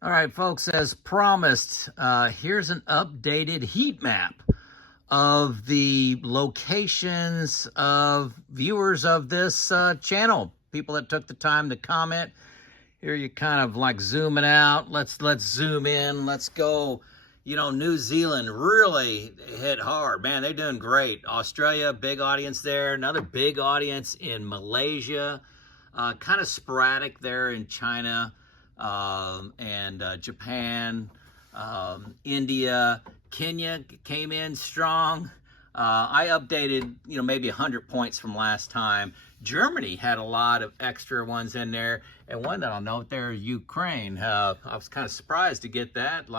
All right, folks, as promised, here's an updated heat map of the locations of viewers of this channel, people that took the time to comment. Here you kind of like zooming out. Let's zoom in. Let's go. You know, New Zealand really hit hard. Man, they're doing great. Australia, big audience there. Another big audience in Malaysia. Kind of sporadic there in China and Japan. India. Kenya came in strong. I updated, maybe 100 points from last time. Germany had a lot of extra ones in there, and one that I'll note there, Ukraine. I was kind of surprised to get that. A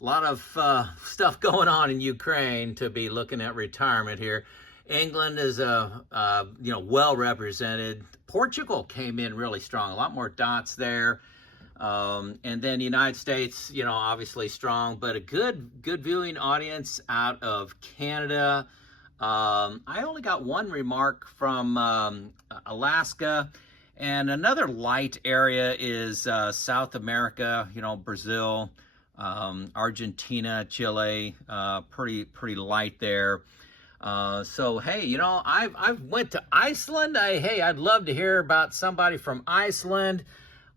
lot of stuff going on in Ukraine to be looking at retirement here. England is well represented. Portugal came in really strong. A lot more dots there. And then the United States, obviously strong, but a good viewing audience out of Canada. I only got one remark from Alaska, and another light area is South America, Brazil, Argentina, Chile, pretty light there. So, hey, I've went to Iceland. I'd love to hear about somebody from Iceland.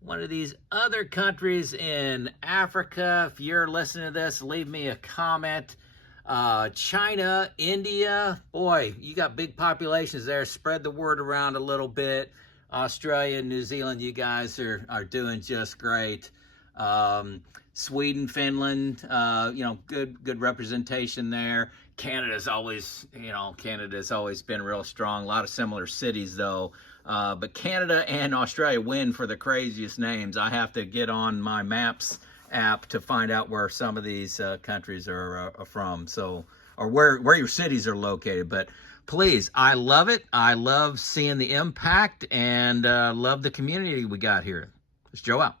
One of these other countries in Africa. If you're listening to this, leave me a comment. China, India, boy, you got big populations there. Spread the word around a little bit. Australia, New Zealand, you guys are doing just great. Sweden, Finland, good representation there. Canada's always been real strong. A lot of similar cities though. But Canada and Australia win for the craziest names. I have to get on my Maps app to find out where some of these countries are from, or where your cities are located. But please, I love it. I love seeing the impact and love the community we got here. It's Joe out.